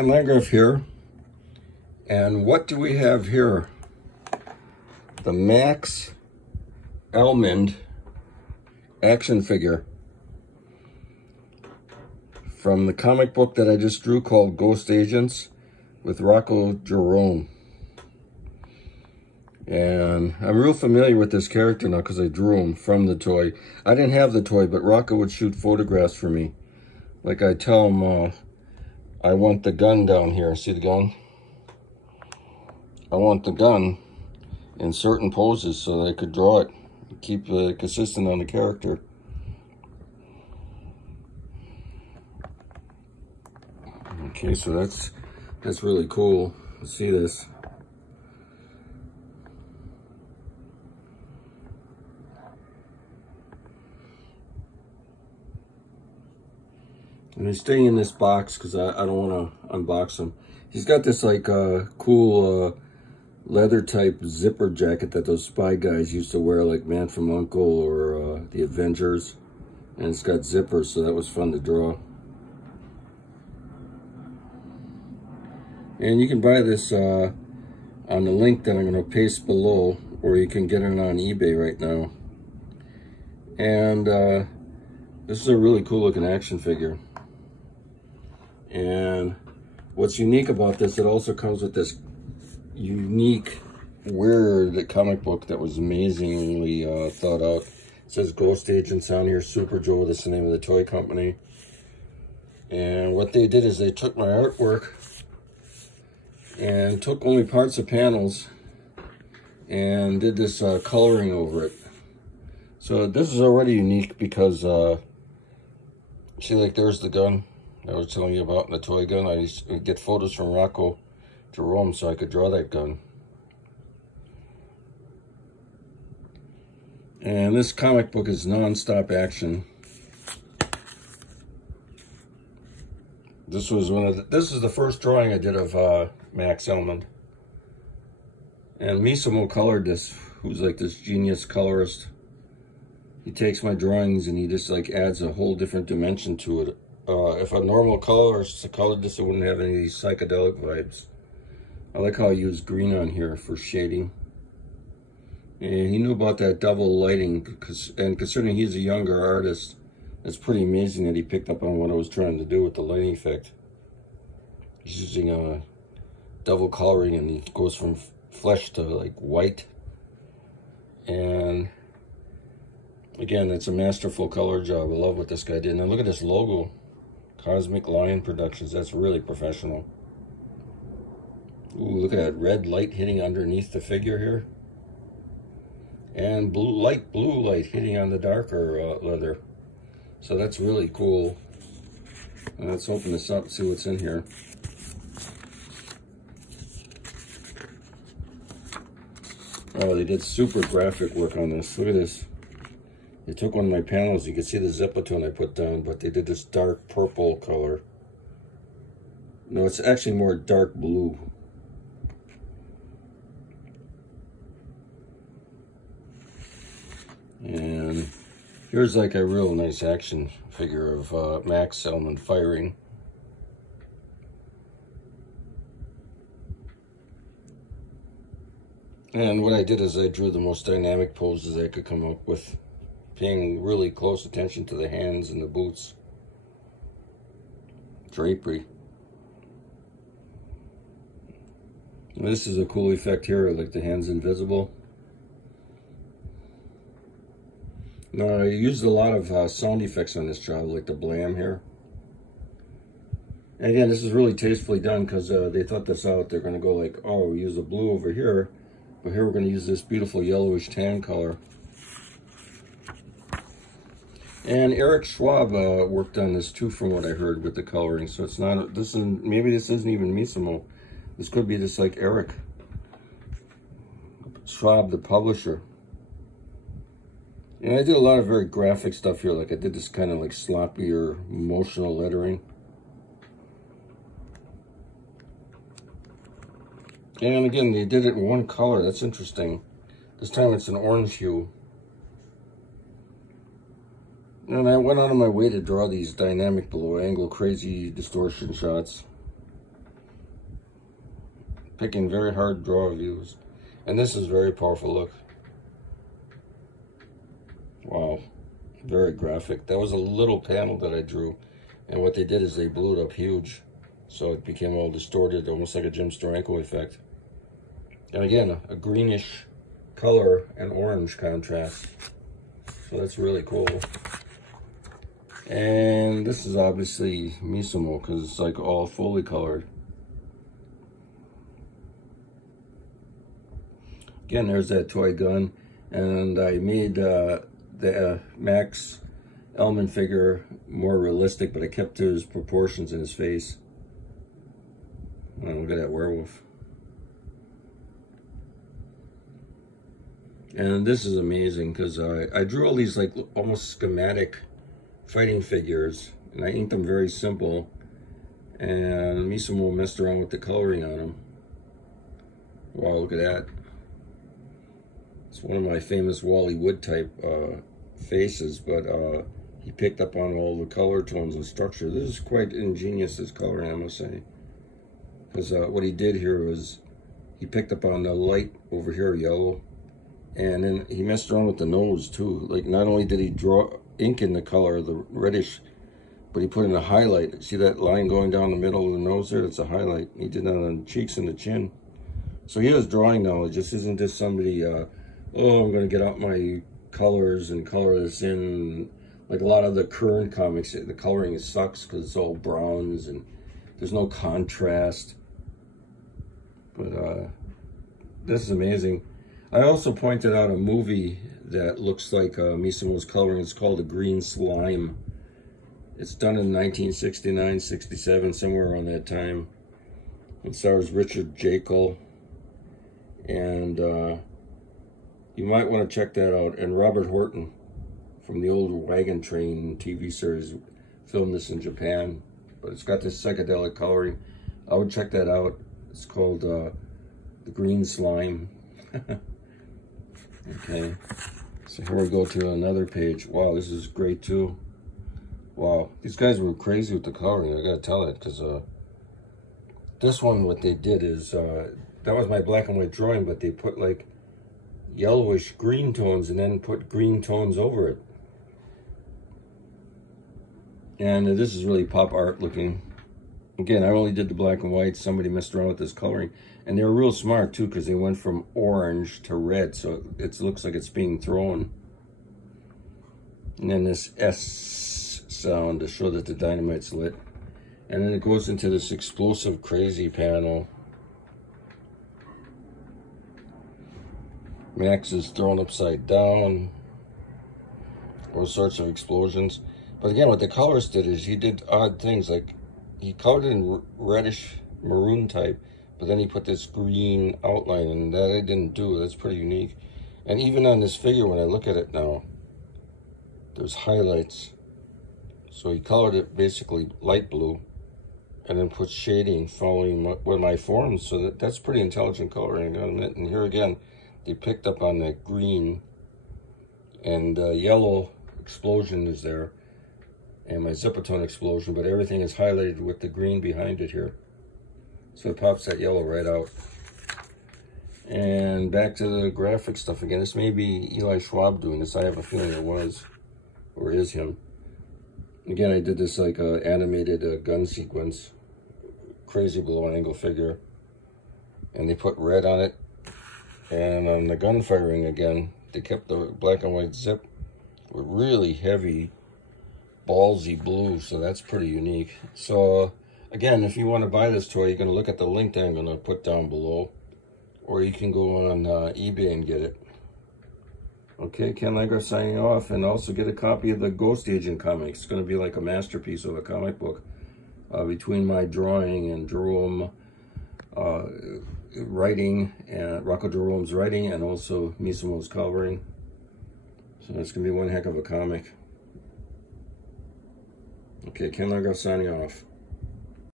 Landgraf here, and what do we have here? The Max Almond action figure from the comic book that I just drew called Ghost Agents with Rocko, Jerome. And I'm real familiar with this character now because I drew him from the toy. I didn't have the toy, but Rocko would shoot photographs for me. Like I tell him, I want the gun down here. See the gun? I want the gun in certain poses so that I could draw it. Keep consistent on the character. Okay, so that's really cool. Let's see this. And he's staying in this box because I don't want to unbox him. He's got this like cool leather type zipper jacket that those spy guys used to wear, like Man from U.N.C.L.E. or the Avengers. And it's got zippers, so that was fun to draw. And you can buy this on the link that I'm going to paste below, or you can get it on eBay right now. And this is a really cool looking action figure. And what's unique about this, it also comes with this unique, weird comic book that was amazingly thought out. It says Ghost Agents on here, Super Joe, that's the name of the toy company. And what they did is they took my artwork and took only parts of panels and did this coloring over it. So this is already unique because, see, like there's the gun I was telling you about in the toy gun. I used to get photos from Rocko, Jerome, so I could draw that gun. And this comic book is non-stop action. This was this is the first drawing I did of Max Almond. And Meesimo colored this, who's like this genius colorist. He takes my drawings and he just like adds a whole different dimension to it. If a normal colorist colored this, it wouldn't have any of these psychedelic vibes. I like how I used green on here for shading. And he knew about that double lighting, and considering he's a younger artist, it's pretty amazing that he picked up on what I was trying to do with the lighting effect. He's using a double coloring, and he goes from flesh to like white. And again, it's a masterful color job. I love what this guy did. Now look at this logo. Cosmic Lion Productions. That's really professional. Ooh, look at that red light hitting underneath the figure here. And light blue light hitting on the darker leather. So that's really cool. And let's open this up and see what's in here. Oh, they did super graphic work on this. Look at this. They took one of my panels, you can see the zipatone I put down, but they did this dark purple color. No, it's actually more dark blue. And here's like a real nice action figure of Max Almond firing. And what I did is I drew the most dynamic poses I could come up with, paying really close attention to the hands and the boots. Drapery. And this is a cool effect here, like the hands invisible. Now, I used a lot of sound effects on this job, like the blam here. And again, this is really tastefully done because they thought this out. They're going to go like, oh, we use the blue over here, but here we're going to use this beautiful yellowish tan color. And Schwab worked on this too, from what I heard, with the coloring. So it's not, maybe this isn't even Meesimo. This could be just like Schwab, the publisher. And I did a lot of very graphic stuff here. Like I did this kind of like sloppy or emotional lettering. And again, they did it in one color. That's interesting. This time it's an orange hue. And I went out of my way to draw these dynamic below angle crazy distortion shots. picking very hard to draw views. And this is very powerful, look. Wow, very graphic. That was a little panel that I drew. And what they did is they blew it up huge. So it became all distorted, almost like a Jim Steranko effect. And again, a greenish color and orange contrast. So that's really cool. And this is obviously Meesimo because it's like all fully colored. Again, there's that toy gun. And I made the Max Almond figure more realistic, but I kept to his proportions in his face. Oh, look at that werewolf. And this is amazing because I drew all these like almost schematic fighting figures, and I inked them very simple. And Meesimo messed around with the coloring on them. Wow, look at that. It's one of my famous Wally Wood type faces, but he picked up on all the color tones and structure. This is quite ingenious, this coloring, I must say. Because what he did here was he picked up on the light over here, yellow, and then he messed around with the nose too. Like, not only did he draw ink in the color, the reddish, but he put in a highlight. See that line going down the middle of the nose there? That's a highlight. He did that on the cheeks and the chin. So he has drawing knowledge. This isn't just somebody, oh, I'm going to get out my colors and color this in. Like a lot of the current comics, the coloring sucks because it's all browns and there's no contrast. But this is amazing. I also pointed out a movie that looks like Meesimo's coloring. It's called A Green Slime. It's done in 1969, 67, somewhere around that time. It stars Richard Jekyll. And you might want to check that out. And Robert Horton from the old Wagon Train TV series filmed this in Japan. But it's got this psychedelic coloring. I would check that out. It's called The Green Slime. Okay, so here we go to another page. Wow, this is great too. Wow, these guys were crazy with the coloring. I gotta tell it, because this one, what they did is, that was my black and white drawing, but they put like yellowish green tones and then put green tones over it. And this is really pop art looking. Again, I only did the black and white. Somebody messed around with this coloring. And they were real smart too, because they went from orange to red, so it looks like it's being thrown. And then this S sound to show that the dynamite's lit. And then it goes into this explosive, crazy panel. Max is thrown upside down. All sorts of explosions. But again, what the colorist did is he did odd things, like he colored in reddish maroon type, but then he put this green outline, and that I didn't do. That's pretty unique. And even on this figure, when I look at it now, there's highlights. So he colored it basically light blue, and then put shading following what my forms. So that's pretty intelligent coloring, I gotta admit. And here again, they picked up on that green, and yellow explosion is there, and my Zipatone explosion, but everything is highlighted with the green behind it here. So it pops that yellow right out. And back to the graphic stuff again. This may be Eli Schwab doing this. I have a feeling it was, or is him. Again, I did this like animated gun sequence. Crazy below angle figure. And they put red on it. And on the gun firing again, they kept the black and white zip with really heavy, ballsy blue. So that's pretty unique. So again, if you want to buy this toy, you're going to look at the link that I'm going to put down below. Or you can go on eBay and get it. Okay, Ken Landgraf signing off. And also get a copy of the Ghost Agent comics. It's going to be like a masterpiece of a comic book. Between my drawing and Jerome writing, and Rocko Jerome's writing, and also Meesimo's coloring. So it's going to be one heck of a comic. Okay, Ken Landgraf signing off.